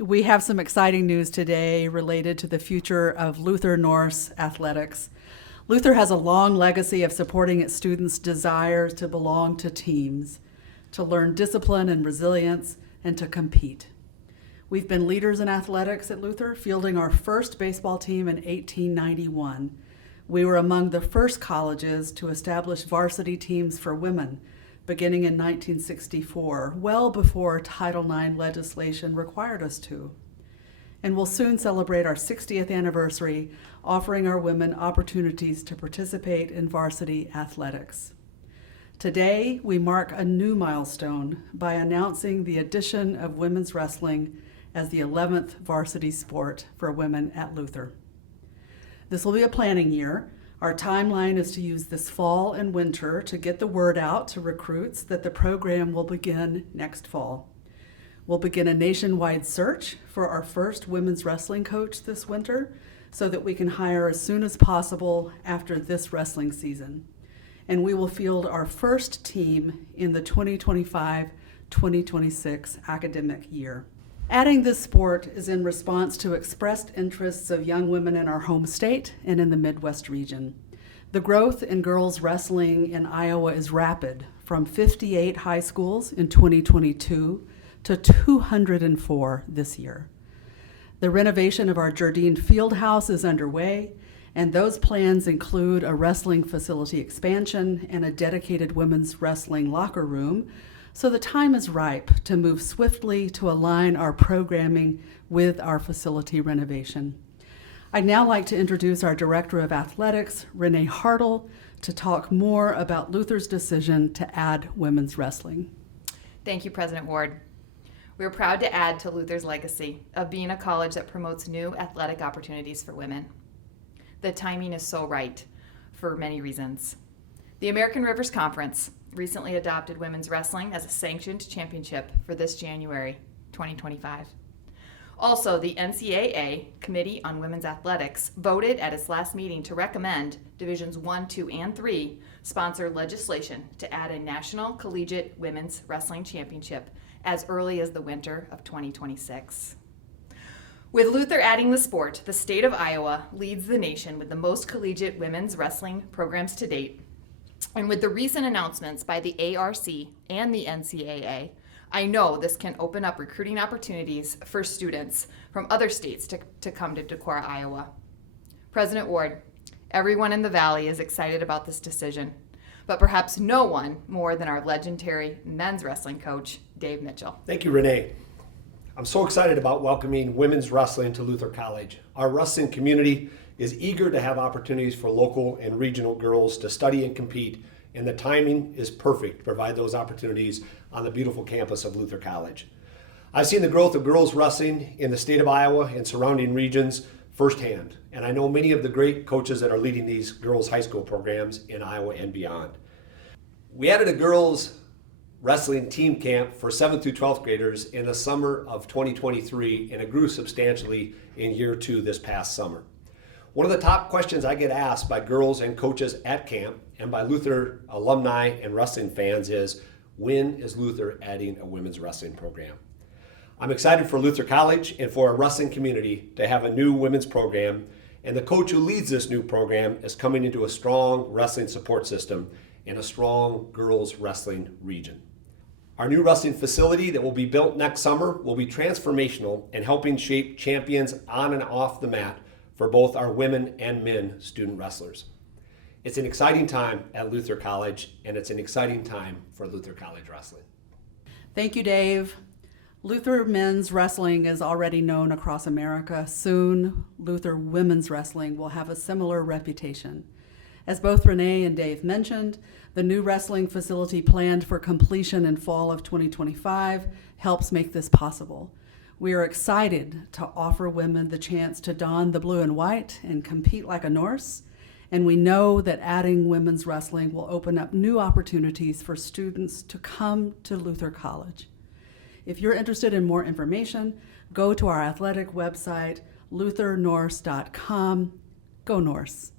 We have some exciting news today related to the future of Luther Norse athletics. Luther has a long legacy of supporting its students' desires to belong to teams, to learn discipline and resilience, and to compete. We've been leaders in athletics at Luther, fielding our first baseball team in 1891. We were among the first colleges to establish varsity teams for women, beginning in 1964, well before Title IX legislation required us to. And we'll soon celebrate our 60th anniversary, offering our women opportunities to participate in varsity athletics. Today, we mark a new milestone by announcing the addition of women's wrestling as the 11th varsity sport for women at Luther. This will be a planning year. Our timeline is to use this fall and winter to get the word out to recruits that the program will begin next fall. We'll begin a nationwide search for our first women's wrestling coach this winter so that we can hire as soon as possible after this wrestling season. And we will field our first team in the 2025-2026 academic year. Adding this sport is in response to expressed interests of young women in our home state and in the Midwest region. The growth in girls wrestling in Iowa is rapid, from 58 high schools in 2022 to 204 this year. The renovation of our Jardine Fieldhouse is underway, and those plans include a wrestling facility expansion and a dedicated women's wrestling locker room, so the time is ripe to move swiftly to align our programming with our facility renovation. I'd now like to introduce our Director of Athletics, Renae Hartl, to talk more about Luther's decision to add women's wrestling. Thank you, President Ward. We are proud to add to Luther's legacy of being a college that promotes new athletic opportunities for women. The timing is so right for many reasons. The American Rivers Conference recently adopted women's wrestling as a sanctioned championship for this January 2025. Also, the NCAA Committee on Women's Athletics voted at its last meeting to recommend Divisions 1, 2, and 3 sponsor legislation to add a National Collegiate Women's Wrestling Championship as early as the winter of 2026. With Luther adding the sport, the state of Iowa leads the nation with the most collegiate women's wrestling programs to date. And with the recent announcements by the ARC and the NCAA, I know this can open up recruiting opportunities for students from other states to come to Decorah, Iowa. President Ward, everyone in the Valley is excited about this decision, but perhaps no one more than our legendary men's wrestling coach, Dave Mitchell. Thank you, Renae. I'm so excited about welcoming women's wrestling to Luther College. Our wrestling community is eager to have opportunities for local and regional girls to study and compete, and the timing is perfect to provide those opportunities on the beautiful campus of Luther College. I've seen the growth of girls wrestling in the state of Iowa and surrounding regions firsthand, and I know many of the great coaches that are leading these girls' high school programs in Iowa and beyond. We added a girls' wrestling team camp for 7th through 12th graders in the summer of 2023, and it grew substantially in year 2 this past summer. One of the top questions I get asked by girls and coaches at camp and by Luther alumni and wrestling fans is, when is Luther adding a women's wrestling program? I'm excited for Luther College and for our wrestling community to have a new women's program, and the coach who leads this new program is coming into a strong wrestling support system and a strong girls wrestling region. Our new wrestling facility that will be built next summer will be transformational in helping shape champions on and off the mat for both our women and men student wrestlers. It's an exciting time at Luther College, and it's an exciting time for Luther College wrestling. Thank you, Dave. Luther men's wrestling is already known across America. Soon, Luther women's wrestling will have a similar reputation. As both Renae and Dave mentioned, the new wrestling facility planned for completion in fall of 2025 helps make this possible. We are excited to offer women the chance to don the blue and white and compete like a Norse, and we know that adding women's wrestling will open up new opportunities for students to come to Luther College. If you're interested in more information, go to our athletic website, luthernorse.com. Go Norse!